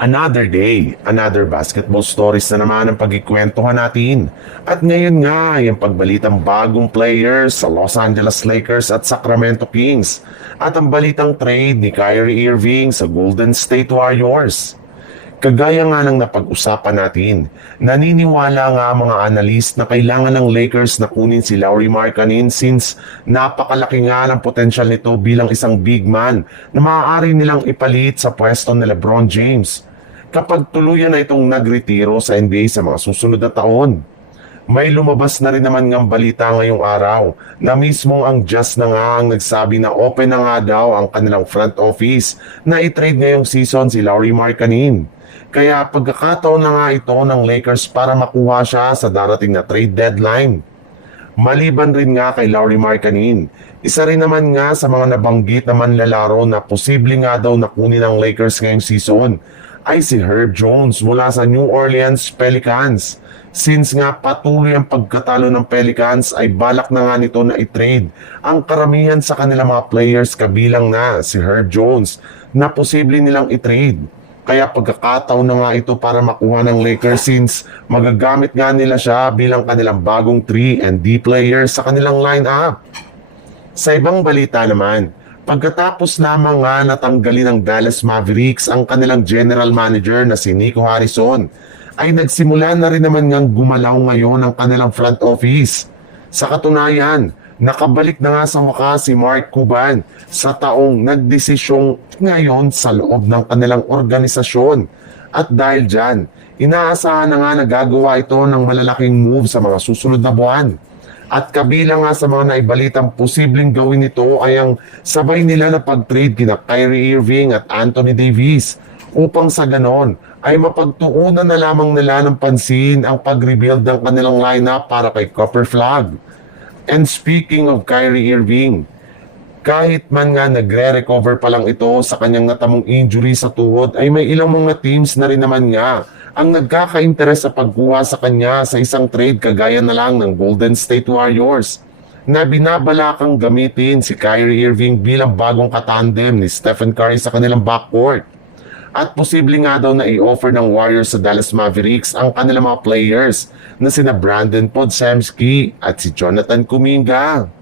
Another day, another basketball stories na naman ang pagkikwentuhan natin. At ngayon nga, yung pagbalitang bagong players sa Los Angeles Lakers at Sacramento Kings. At ang balitang trade ni Kyrie Irving sa Golden State Warriors. Kagaya nga ng napag-usapan natin, naniniwala nga ang mga analyst na kailangan ng Lakers na kunin si Lauri Markkanen since napakalaki nga ng potensyal nito bilang isang big man na maaari nilang ipalit sa pwesto ni LeBron James kapag tuluyan na itong nagretiro sa NBA sa mga susunod na taon. May lumabas na rin naman ngang balita ngayong araw na mismong ang Jazz na nga ang nagsabi na open na nga daw ang kanilang front office na i-trade ngayong season si Lauri Markkanen. Kaya pagkakataon na nga ito ng Lakers para makuha siya sa darating na trade deadline. Maliban rin nga kay Lauri Markkanen, isa rin naman nga sa mga nabanggit na manlalaro na posible nga daw nakunin ng Lakers ngayong season ay si Herb Jones mula sa New Orleans Pelicans. Since nga patuloy ang pagkatalo ng Pelicans ay balak na nga nito na i-trade ang karamihan sa kanilang mga players kabilang na si Herb Jones na posible nilang i-trade. Kaya pagkakataon na nga ito para makuha ng Lakers since magagamit nga nila siya bilang kanilang bagong 3 and D players sa kanilang lineup. Sa ibang balita naman, pagkatapos lamang nga natanggalin ng Dallas Mavericks ang kanilang general manager na si Nico Harrison, ay nagsimula na rin naman ngang gumalaw ngayon ang kanilang front office. Sa katunayan, nakabalik na nga sa wakas si Mark Cuban sa taong nagdesisyong ngayon sa loob ng kanilang organisasyon. At dahil dyan, inaasahan na nga na gagawa ito ng malalaking move sa mga susunod na buwan. At kabilang nga sa mga naibalitang posibleng gawin nito ay ang sabay nila na pag-trade kina Kyrie Irving at Anthony Davis upang sa ganon ay mapagtuunan na lamang nila ng pansin ang pag-rebuild ng kanilang lineup para kay Copper Flag. And speaking of Kyrie Irving, kahit man nga nagre-recover pa lang ito sa kanyang natamong injury sa tuhod, ay may ilang mga teams na rin naman nga ang nagkaka-interes sa pagkuha sa kanya sa isang trade kagaya na lang ng Golden State Warriors na binabalakang gamitin si Kyrie Irving bilang bagong katandem ni Stephen Curry sa kanilang backcourt. At posible nga daw na i-offer ng Warriors sa Dallas Mavericks ang kanilang mga players na sina Brandon Podziemski at si Jonathan Kuminga.